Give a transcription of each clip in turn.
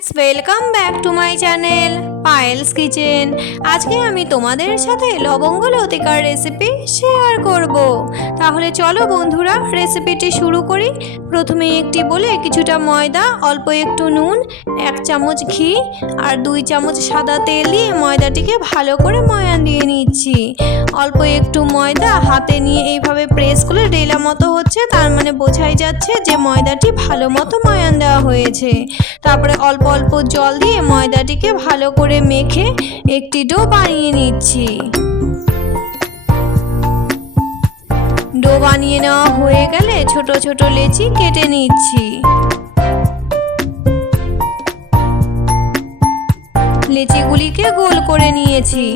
Friends welcome back to my channel Payal's kitchen. आज के आमी तोमादेर साथे लवंग लतिकार रेसिपि शेयर करब। ताहले चलो बंधुरा रेसिपिटी शुरू करी। प्रथमे एकटी बोले किछुटा मयदा, अल्प एकटू नुन, 1 चामच घी और 2 चामच सादा तेल दिए मयदाटिके भालो करे मयान दिए निচ্ছি। अल्प एकटू मयदा हाथे निये এইভাবে প্রেস করে ডেলা মতো হচ্ছে, তার মানে বোঝাই যাচ্ছে যে ময়দাটি ভালো মতো ময়ান দেওয়া হয়েছে। তারপরে অল্প অল্প জল দিয়ে ময়দাটিকে ভালো করে মেখে একটি ডো বানিয়ে নিচ্ছি। ডো বানিয়ে নেওয়া হয়ে গেলে ছোট ছোট লেচি কেটে নিচ্ছি। লেচিগুলিকে গোল করে নিয়েছি।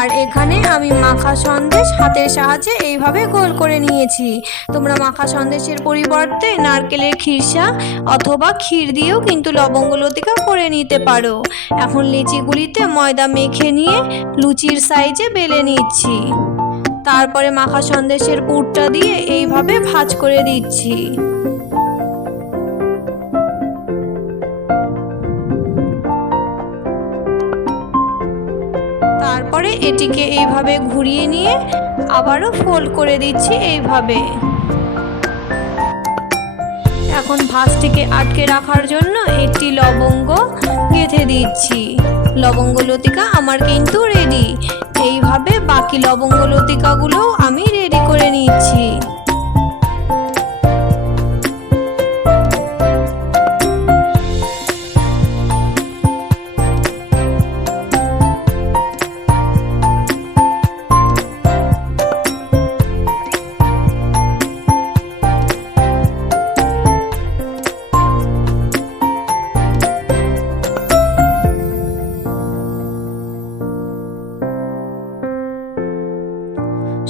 আর এখানে আমি মাখা সন্দেশ হাতের সাহায্যে এইভাবে গোল করে নিয়েছি। তোমরা মাখা সন্দেশের পরিবর্তে নারকেলের খিরসা অথবা ক্ষীর দিয়েও কিন্তু লবঙ্গ লতিকা করে নিতে পারো। এখন লিচিগুলিতে ময়দা মেখে নিয়ে লুচির সাইজে বেলে নিচ্ছি। তারপরে মাখা সন্দেশের পুরটা দিয়ে এইভাবে ভাঁজ করে দিচ্ছি। তারপরে এটিকে এইভাবে ঘুরিয়ে নিয়ে আবারও ফোল্ড করে দিচ্ছি এইভাবে। এখন ভাঁজটিকে আটকে রাখার জন্য একটি লবঙ্গ গেঁথে দিচ্ছি। লবঙ্গ লতিকা আমার কিন্তু রেডি। এইভাবে বাকি লবঙ্গ লতিকাগুলো আমি রেডি করে নিচ্ছি।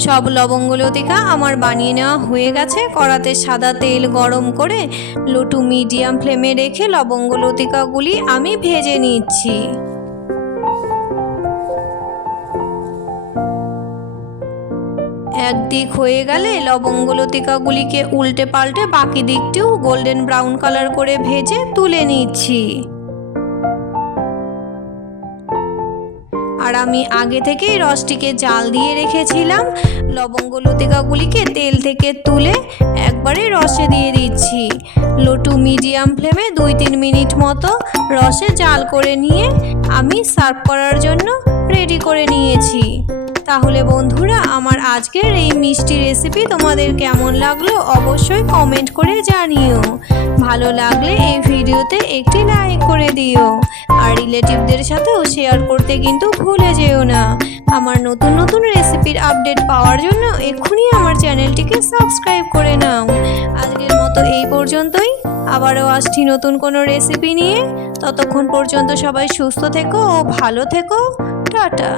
সব লবঙ্গ লতিকা আমার বানিয়ে নেওয়া হয়ে গেছে। কড়াতে সাদা তেল গরম করে লো টু মিডিয়াম ফ্লেমে রেখে লবঙ্গ লতিকাগুলি আমি ভেজে নিচ্ছি। একদিক হয়ে গেলে লবঙ্গ লতিকাগুলিকে উল্টে পাল্টে বাকি দিকটিও গোল্ডেন ব্রাউন কালার করে ভেজে তুলে নিচ্ছি। আর আমি আগে থেকেই রসটিকে জাল দিয়ে রেখেছিলাম। লবঙ্গ লতিকাগুলিকে তেল থেকে তুলে একবারে রসে দিয়ে দিচ্ছি। লো টু মিডিয়াম ফ্লেমে 2-3 মিনিট মতো রসে জাল করে নিয়ে আমি সার্ভ করার জন্য রেডি করে নিয়েছি। তাহলে বন্ধুরা আমার আজকের এই মিষ্টি রেসিপি তোমাদের কেমন লাগলো অবশ্যই কমেন্ট করে জানিও। ভালো লাগলে এই ভিডিওতে একটি লাইক করে দিও আর রিলেটিভদের সাথেও শেয়ার করতে কিন্তু ভুলে যেও না। আমার নতুন নতুন রেসিপির আপডেট পাওয়ার জন্য এক্ষুনি আমার চ্যানেলটিকে সাবস্ক্রাইব করে নাও। আজকের মতো এই পর্যন্তই। আবারও আসছি নতুন কোনো রেসিপি নিয়ে। ততক্ষণ পর্যন্ত সবাই সুস্থ থেকো ও ভালো থেকো। টাটা।